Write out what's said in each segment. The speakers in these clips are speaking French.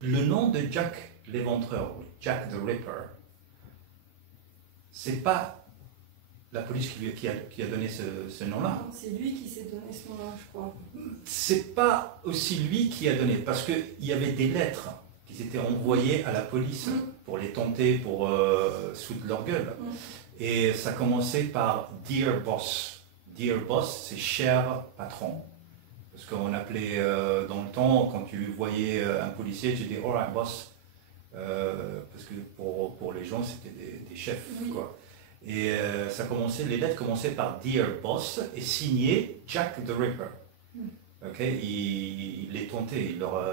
Le nom de Jack l'Éventreur, ou Jack the Ripper, c'est pas la police qui a donné ce nom-là. C'est lui qui s'est donné ce nom-là, je crois. C'est pas aussi lui qui a donné, parce qu'il y avait des lettres qui étaient envoyées à la police pour les tenter, pour souder leur gueule. Et ça commençait par Dear Boss. Dear Boss, c'est cher patron. Parce qu'on appelait dans le temps, quand tu voyais un policier, tu dis Alright boss. Parce que pour les gens, c'était des chefs. Quoi. Et ça commençait, les lettres commençaient par Dear Boss et signé Jack the Ripper. Okay? Il les tentait, il leur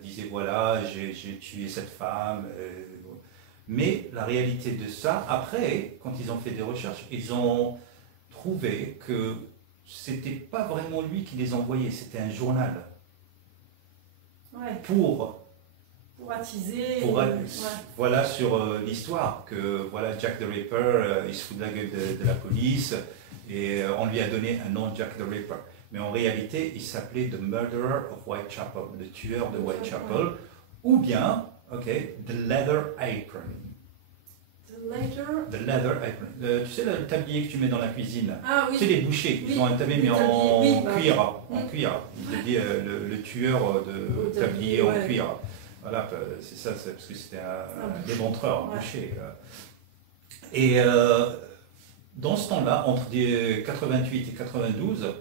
disait voilà, j'ai tué cette femme. Mais la réalité de ça, après, quand ils ont fait des recherches, ils ont trouvé que c'était pas vraiment lui qui les envoyait, c'était un journal. Pour attiser. Voilà, sur l'histoire, que voilà, Jack the Ripper, il se fout de la gueule de la police, et on lui a donné un nom, Jack the Ripper. Mais en réalité, il s'appelait The Murderer of Whitechapel, le tueur de Whitechapel, ou bien, The Leather Apron. The leather apron. Tu sais le tablier que tu mets dans la cuisine. Ah oui. Tu sais les bouchers, ils ont un tablier mais en cuir. En cuir. Il te dit le tueur de tablier en cuir. Voilà, c'est ça, parce que c'était un éventreur, un boucher. Et dans ce temps-là, entre 88 et 92,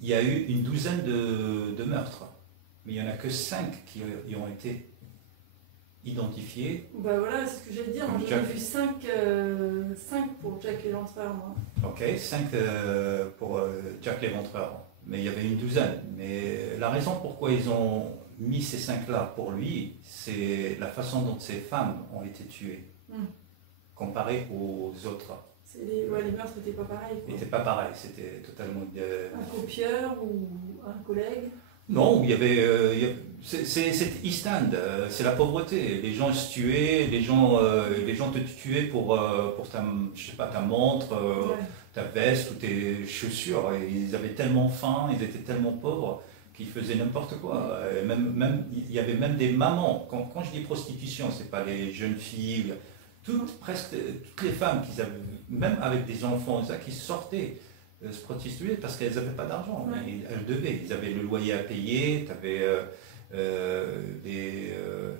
il y a eu une douzaine de meurtres. Mais il n'y en a que 5 qui ont été identifiés. Bah voilà, c'est ce que j'allais dire. J'en ai vu 5 pour Jack l'Éventreur, moi. Ok, 5 pour Jack l'Éventreur. Mais il y avait une douzaine. Mais la raison pourquoi ils ont mis ces 5-là pour lui, c'est la façon dont ces femmes ont été tuées, comparé aux autres. Les meurtres n'étaient pas pareils. N'étaient pas pareils, c'était totalement... Un copieur ou un collègue? Non, il y avait... c'est East End, c'est la pauvreté. Les gens se tuaient, les gens te tuaient pour ta, je sais pas, ta montre, ta veste ou tes chaussures. Et ils avaient tellement faim, ils étaient tellement pauvres qu'ils faisaient n'importe quoi. Il y avait même des mamans. Quand je dis prostitution, c'est pas les jeunes filles, presque toutes les femmes qui avaient, même avec des enfants, qui sortaient se prostituer parce qu'elles n'avaient pas d'argent. Elles devaient. Ils avaient le loyer à payer, tu avais des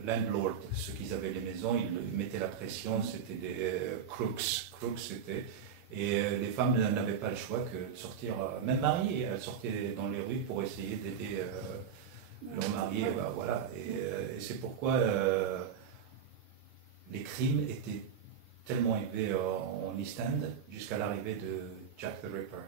landlords, ceux qui avaient les maisons, ils mettaient la pression, c'était des crooks. C'était. Et les femmes n'avaient pas le choix que de sortir, même mariées, elles sortaient dans les rues pour essayer d'aider leurs maris. Voilà. Et c'est pourquoi les crimes étaient tellement élevés en East End jusqu'à l'arrivée de Jack the Ripper.